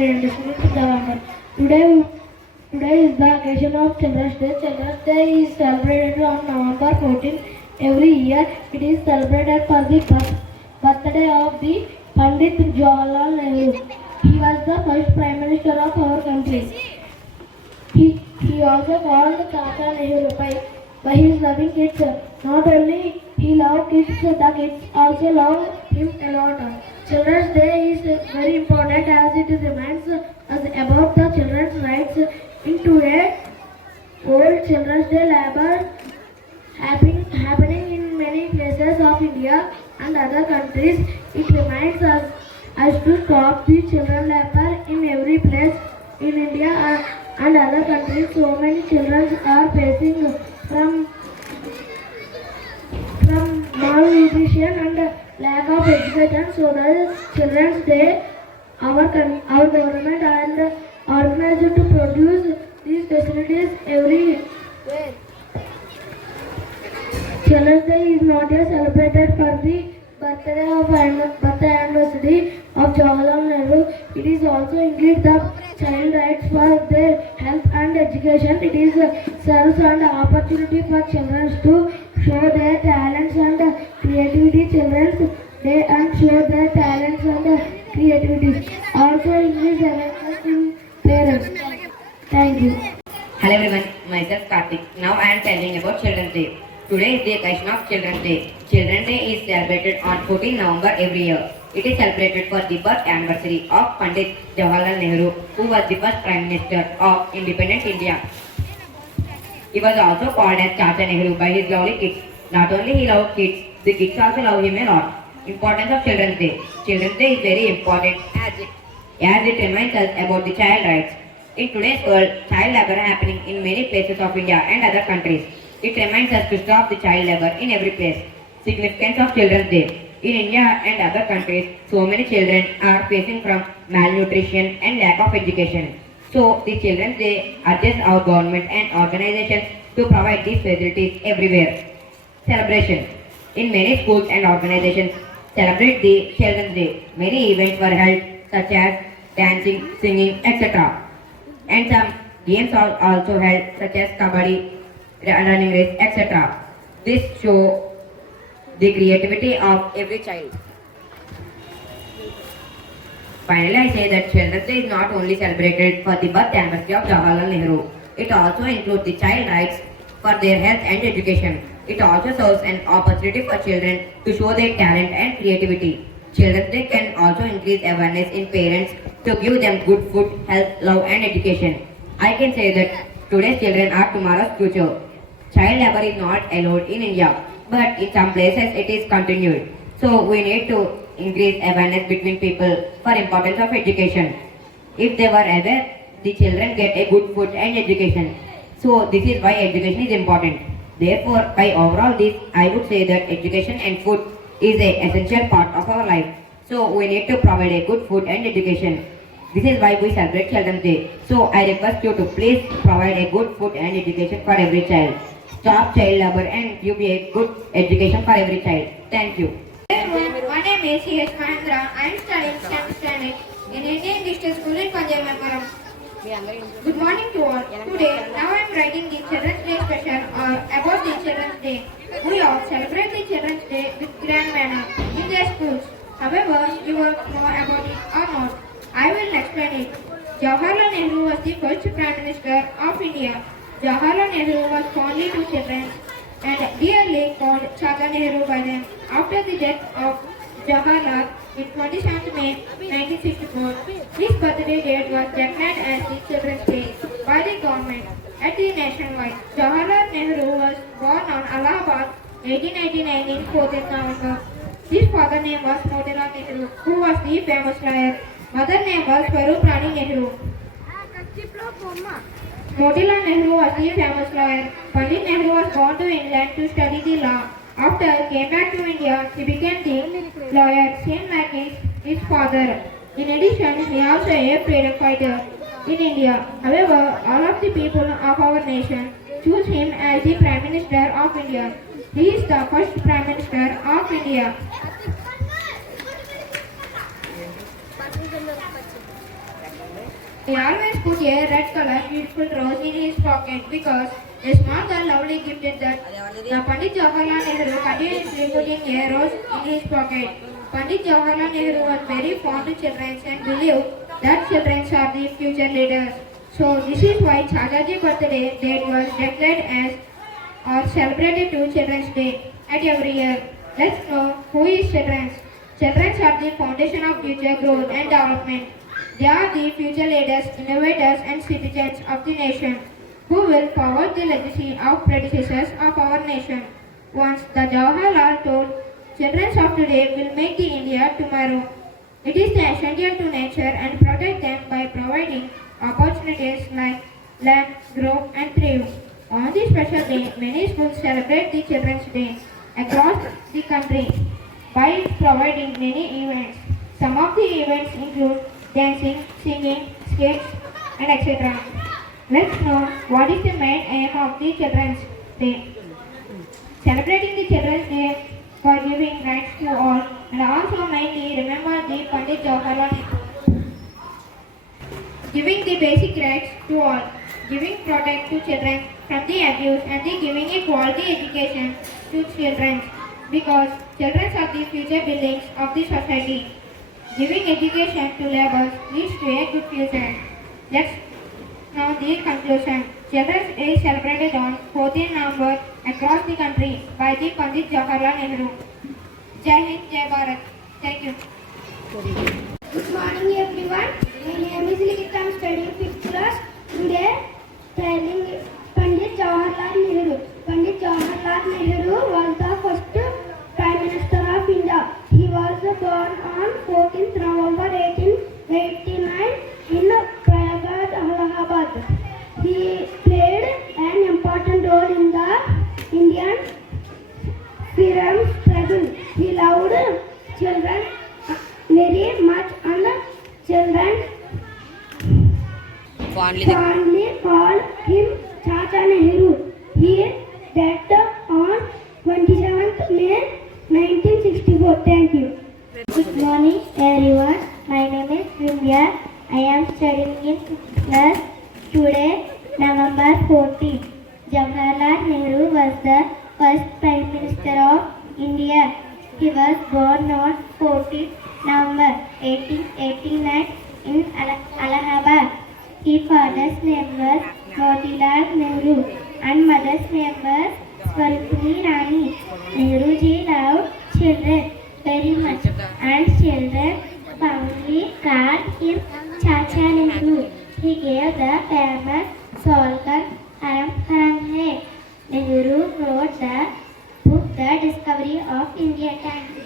friend, Smith Javakar. Today, today is the occasion of Children's Day. Children's Day is celebrated on November 14 every year. It is celebrated for the birthday of the Pandit Jawaharlal Nehru. He was the first Prime Minister of our country. He also called Tata Nehru by his loving kids. Not only he loved kids, the kids also loved him a lot. Children's Day is very important as it reminds us about the children's rights. In today's world, Children's Day labor happening in many places of India and other countries. It reminds us to stop the children labor in every place in India and other countries. So many children are facing from malnutrition and lack of education. So the Children's Day, our government and organized to produce these facilities everywhere. Children's Day is not just celebrated for the birthday anniversary of Jawaharlal Nehru. It is also include the child rights for their health and education. It is serves an opportunity for children to show their talents and creativity. Children's Day and show their talents and creativity. Also increase awareness in parents. Thank you. Hello everyone, myself Karthik. Now I am telling about Children's Day. Today is the occasion of Children's Day. Children's Day is celebrated on 14 November every year. It is celebrated for the birth anniversary of Pandit Jawaharlal Nehru, who was the first Prime Minister of independent India. He was also called as Chacha Nehru by his lovely kids. Not only he loved kids, the kids also love him a lot. Importance of Children's Day. Children's Day is very important as it reminds us about the child rights. In today's world, child labor happening in many places of India and other countries. It reminds us to stop the child labor in every place. Significance of Children's Day. In India and other countries, so many children are facing from malnutrition and lack of education. So, the Children's Day urges our government and organizations to provide these facilities everywhere. Celebration. In many schools and organizations celebrate the Children's Day. Many events were held such as dancing, singing, etc. And some games are also held such as kabaddi, running race, etc. This show the creativity of every child. Finally, I say that Children's Day is not only celebrated for the birth anniversary of Jawaharlal Nehru, it also includes the child rights for their health and education. It also serves an opportunity for children to show their talent and creativity. Children's Day can also increase awareness in parents to give them good food, health, love and education. I can say that today's children are tomorrow's future. Child labor is not allowed in India, but in some places it is continued. So we need to increase awareness between people for importance of education. If they were aware, the children get a good food and education. So this is why education is important. Therefore, by overall this, I would say that education and food is an essential part of our life. So we need to provide a good food and education. This is why we celebrate Children's Day. So I request you to please provide a good food and education for every child. Stop child labor and give a good education for every child. Thank you. My name is C.H. Mahendra. I am studying 7th standard in Indian District School in Panjamapuram. Good morning to all. Today, now I am writing the Children's Day special about the Children's Day. We all celebrate the Children's Day with grand manner in their schools. However, you will know about it or not. I will explain it. Jawaharlal Nehru was the first Prime Minister of India. Jawaharlal Nehru was fondly to children and dearly called Chacha Nehru by them. After the death of Jawaharlal in 27th May 1964, his birthday date was declared as the Children's Day by the government at the nationwide. Jawaharlal Nehru was born on Allahabad, 1899 in 14th November. His father name was Motilal Nehru, who was the famous lawyer. Mother name was Swarup Rani Nehru. Motilal Nehru was the famous lawyer. Pandit Nehru was born to England to study the law. After he came back to India, he became the lawyer, same like his father. In addition, he also a freedom fighter in India. However, all of the people of our nation choose him as the Prime Minister of India. He is the first Prime Minister of India. He always put a red color beautiful rose in his pocket because a small girl loudly gifted that. The Pandit Jawaharlal Nehru continuously putting a rose in his pocket. Pandit Jawaharlal Nehru was very fond of children and believed that children are the future leaders. So this is why Chachaji's birthday date was declared as or celebrated to Children's Day at every year. Let's know who is children. Children are the foundation of future growth and development. They are the future leaders, innovators and citizens of the nation who will forward the legacy of predecessors of our nation. Once the Jawaharlal told, children of today will make the India tomorrow. It is essential to nurture and protect them by providing opportunities like learn, grow and thrive. On this special day, many schools celebrate the Children's Day across the country by providing many events. Some of the events include dancing, singing, skits, and etc. Let's know what is the main aim of the Children's Day. Celebrating the Children's Day for giving rights to all and also mainly remember the Pandit Jawaharlal Nehru. Giving the basic rights to all, giving protect to children from the abuse and the giving a quality education to children because children are the future buildings of the society. Giving education to laborers leads to a good future. Let's now the conclusion. Children's Day is celebrated on 14 November across the country by the Pandit Jawaharlal Nehru. Jai Hind, Jai Bharat. Thank you. Good morning everyone. My name is Likita. I am studying 5th class. Today telling Pandit Jawaharlal Nehru. Pandit Jawaharlal Nehru was the first Prime Minister of India. He was born on 14th November 1889 in Prayagraj, Allahabad. He played an important role in the Indian freedom struggle. He loved children very much and children fondly called him Chacha Nehru. He died on 27th May 1964. Thank you. Good morning everyone. My name is Vindhya. I am studying in 5th class. Today, November 14. Jawaharlal Nehru was the first Prime Minister of India. He was born on 14 November 1889 in Allahabad. His father's name was Motilal Nehru and mother's name was Swarupini Rani. Nehruji loved children very much and children fondly called him Chacha Nehru. He gave the famous slogan Haram Haram Hai. Nehru wrote the book The Discovery of India. Thank you.